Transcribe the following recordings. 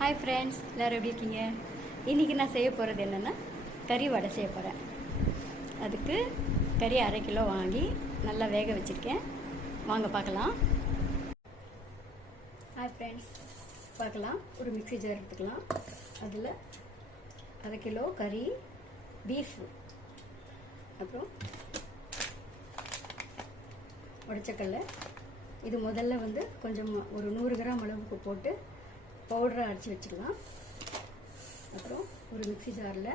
Hi friends, எல்லோரும் எப்படி இருக்கீங்க? இன்றைக்கி நான் செய்ய போகிறது என்னென்னா கறி வடை செய்ய போகிறேன். அதுக்கு கறி 1/2 கிலோ வாங்கி நல்லா வேக வச்சுருக்கேன். வாங்க பார்க்கலாம். ஹாய் ஃப்ரெண்ட்ஸ், பார்க்கலாம். ஒரு மிக்ஸி ஜார் எடுத்துக்கலாம். அதில் 1/2 கிலோ கறி, பீஃப், அப்புறம் உடச்சக்கல்ல. இது முதல்ல கொஞ்சம் ஒரு 100 கிராம் அளவுக்கு போட்டு பவுடராக அரைச்சி வச்சுக்கலாம். அப்புறம் ஒரு மிக்ஸி ஜாரில்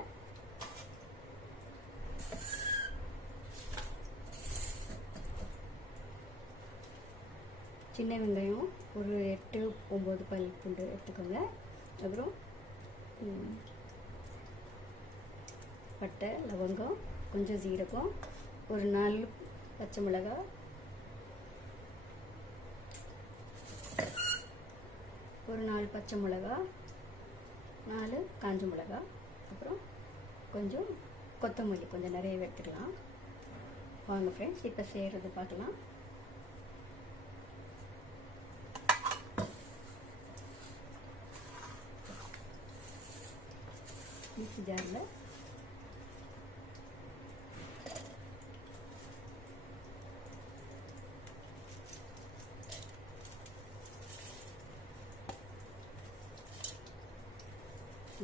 சின்ன வெங்காயம் ஒரு 8-9 பல் பூண்டு எடுத்துக்கோங்க. அப்புறம் பட்டை, லவங்கம், கொஞ்சம் சீரகம், ஒரு 4 பச்சை மிளகாய், ஒரு 4 பச்சை மிளகா, 4 காஞ்ச மிளகா, அப்புறம் கொஞ்சம் கொத்தமல்லி கொஞ்சம் நிறைய எடுத்துக்கலாம். வாங்க ஃப்ரெண்ட்ஸ், இப்போ செய்கிறது பார்க்கலாம். மிக்ஸி ஜாரில்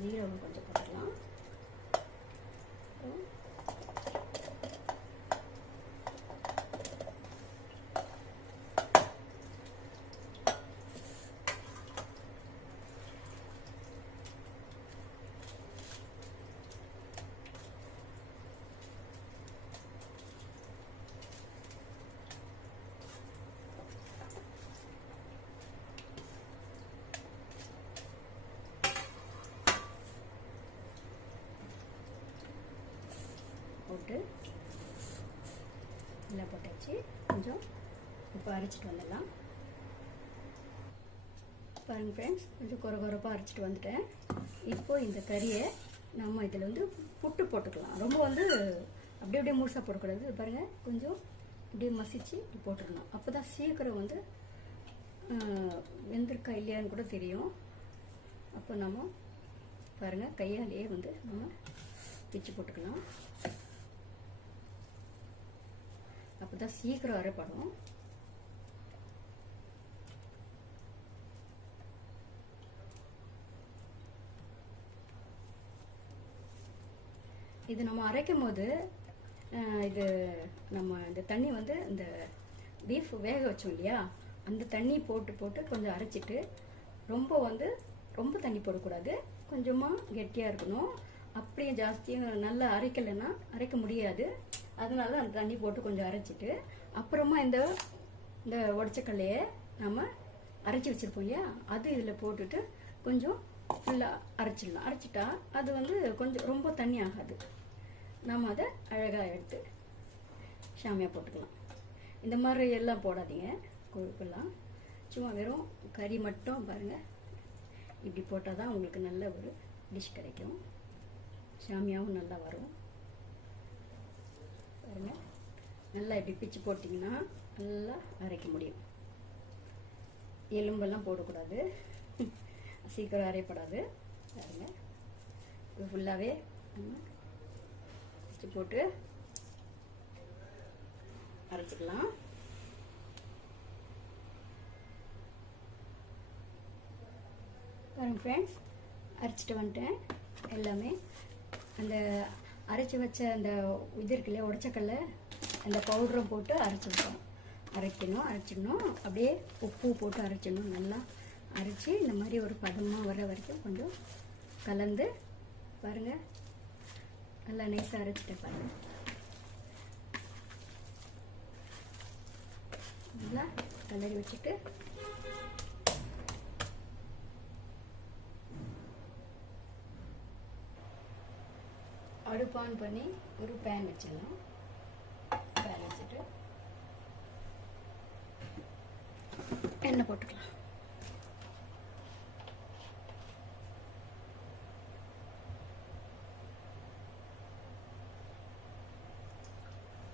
ஜீரகம் கொஞ்சம் போட்டுக்கலாம். போட்டு எல்லாம் போட்டாச்சு. கொஞ்சம் இப்போ அரைச்சிட்டு வந்துடலாம். பாருங்கள் ஃப்ரெண்ட்ஸ், கொஞ்சம் கொரப்பாக அரைச்சிட்டு வந்துட்டேன். இப்போது இந்த கறியை நம்ம இதில் புட்டு போட்டுக்கலாம். ரொம்ப அப்படியே முழுசாக போடக்கூடாது. பாருங்கள், கொஞ்சம் இப்படியே மசிச்சு இப்படி போட்டுடணும். அப்போ தான் சீக்கிரம் வெந்திருக்கா இல்லையான்னு கூட தெரியும். அப்போ நம்ம பாருங்கள், கையாலேயே நம்ம பிச்சு போட்டுக்கலாம். அப்போ தான் சீக்கிரம் அரைப்படும். இது நம்ம அரைக்கும் போது இது நம்ம இந்த தண்ணி இந்த பீஃப் வேக வச்சோம் இல்லையா, அந்த தண்ணி போட்டு கொஞ்சம் அரைச்சிட்டு ரொம்ப தண்ணி போடக்கூடாது. கொஞ்சமாக கெட்டியாக இருக்கணும். அப்படியே ஜாஸ்தியாக நல்லா அரைக்கலைன்னா அரைக்க முடியாது. அதனால அந்த தண்ணி போட்டு கொஞ்சம் அரைச்சிட்டு அப்புறமா இந்த உடச்சக்கல்லையே நம்ம அரைச்சி வச்சுருப்போம் இல்லையா, அது இதில் போட்டுட்டு கொஞ்சம் ஃபுல்லாக அரைச்சிடலாம். அரைச்சிட்டா அது கொஞ்சம் ரொம்ப தண்ணி ஆகாது. நம்ம அதை அழகாக எடுத்து சாமியாக போட்டுக்கலாம். இந்த மாதிரி எல்லாம் போடாதீங்க கொழுப்பெல்லாம். சும்மா வெறும் கறி மட்டும் பாருங்கள், இப்படி போட்டால் தான் உங்களுக்கு நல்ல ஒரு டிஷ் கிடைக்கும். சாமியாகவும் நல்லா வரும். பாருங்க, நல்லா இப்படி பிச்சு போட்டிங்கன்னா நல்லா அரைக்க முடியும். எலும்பெல்லாம் போடக்கூடாது, சீக்கிரம் அரைப்படாது. பாருங்க, இது ஃபுல்லாகவே பிச்சு போட்டு அரைச்சிக்கலாம். பாருங்க ஃப்ரெண்ட்ஸ், அரைச்சிட்டு வந்துட்டேன். எல்லாமே அந்த அரைச்சி வச்ச அந்த இது இருக்குல்ல, உடச்சக்கல்ல, அந்த பவுடரும் போட்டு அரைச்சிடணும். அப்படியே உப்பு போட்டு அரைச்சிடணும். நல்லா அரைச்சி இந்த மாதிரி ஒரு பதமாக வர வரைக்கும் கொஞ்சம் கலந்து பாருங்கள். நல்லா நைஸாக அரைச்சிட்டேன் பாருங்கள். நல்லா கலரி வச்சுட்டு அடுப்பு ஆன் பண்ணி ஒரு பேன் வச்சிடலாம். பேன் வச்சுட்டு எண்ணெய் போட்டுக்கலாம்.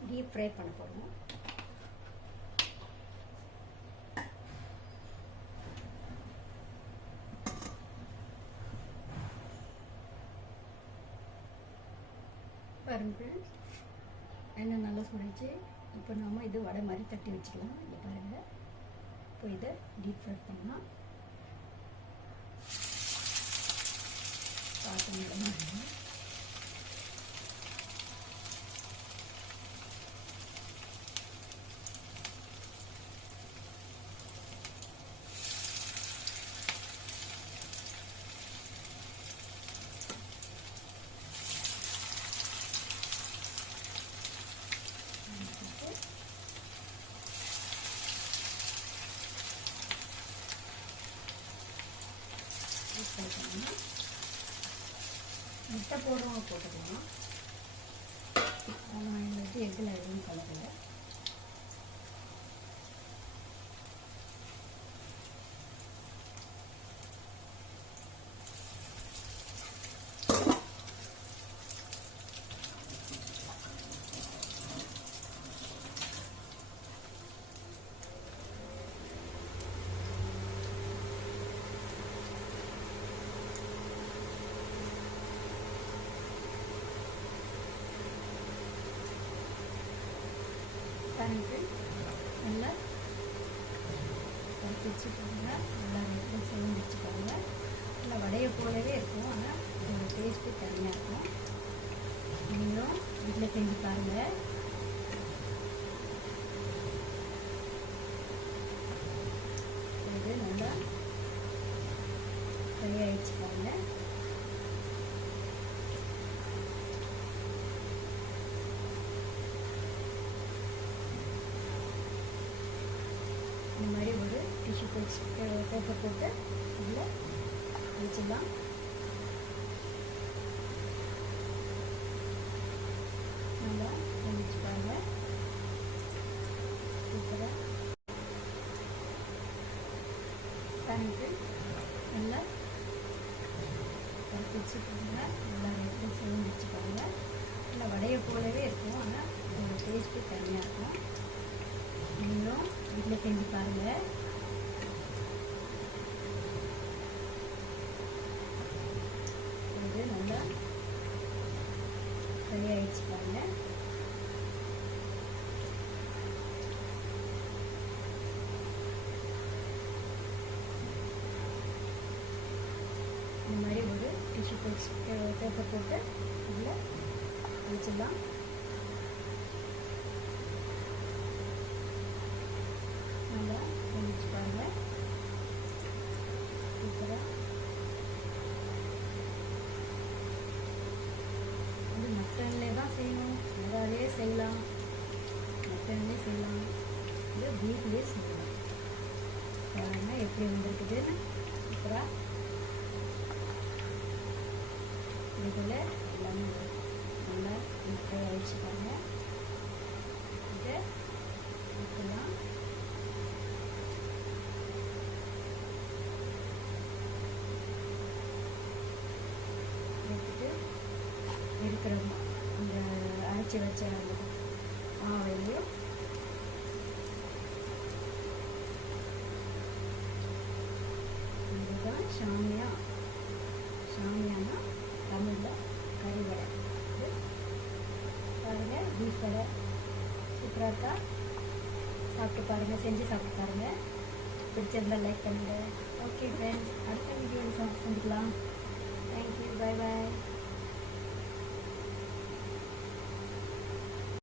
டீப் ஃப்ரை பண்ண போகிறோம். பாருங்க ஃப்ரெண்ட்ஸ், எண்ணெய் நல்லா சுடிச்சு. இப்போ நம்ம இது வடை மாதிரி தட்டி வச்சுக்கலாம். இங்கே பாருங்கள். இப்போ இதை டீப் ஃப்ரை பண்ணலாம். பாத்திரம் முட்டை போடுறவங்க போட்டுக்கலாம். ஆனால் எங்களுக்கு எக்கில் எதுவும் கலரில்லை. பாருங்க நல்லா பருப்பு வச்சுக்கோங்க. நல்லா வீட்டில் சேர்ந்து வச்சுக்கோங்க. நல்லா வடையை போலவே இருக்கும். ஆனால் இதோட டேஸ்ட்டு தனியாக இருக்கும். நீங்களும் வீட்டில் செஞ்சு பாருங்கள். இது நல்லா ஃப்ரை ஆகிடுச்சு பாருங்கள். இந்த மாதிரி ஒரு டிஷ்யூ பேப்பர் போட்டு இதில் வச்சிடலாம். நல்லா வச்சு பாருங்க. சூப்பராக பேனுக்கு நல்லா பருப்பு வச்சுக்கோங்க. நல்லா ரெண்டு சேர்ந்து வச்சுக்கோங்க. நல்லா வடையை போலவே இருக்கும். ஆனால் இதோட டேஸ்ட்டு தனியாக இருக்கும். நீங்களும் வீட்டில் செஞ்சு பாருங்கள். இது நல்லா ஃப்ரை ஆகிடுச்சு பாருங்கள். இந்த மாதிரி ஒரு டிஷ்யூ பேப்பர் போட்டு இதில் வச்சிடலாம். நல்லா வச்சு பாருங்கள். சூப்பராக இது மட்டன்லே தான் செய்யணும். வேறாலே செய்யலாம், மட்டன்லேயே செய்யலாம், இது பீஃப்லேயே செய்யலாம். பாருங்கள் எப்படி வந்துருக்குதுன்னு. சூப்பராக இதில் எல்லாமே நல்லா ஃப்ரை ஆகிடுச்சு பாருங்கள். இதை ஊற்றலாம். இருக்கிற அந்த அரைச்சி வச்ச அந்த மாவையும் இதுதான் ஷாமியானா தமிழில் கறி வடை. இது பாருங்கள், பீஃப் வடை சூப்பராக இருக்கா? சாப்பிட்டு பாருங்கள், செஞ்சு சாப்பிட்டு பாருங்கள். பிடிச்சிருந்தால் லைக் பண்ணுங்கள். ஓகே ஃப்ரெண்ட்ஸ், அடுத்த வீடியோவில் சந்திக்கலாம். Thank you, bye bye.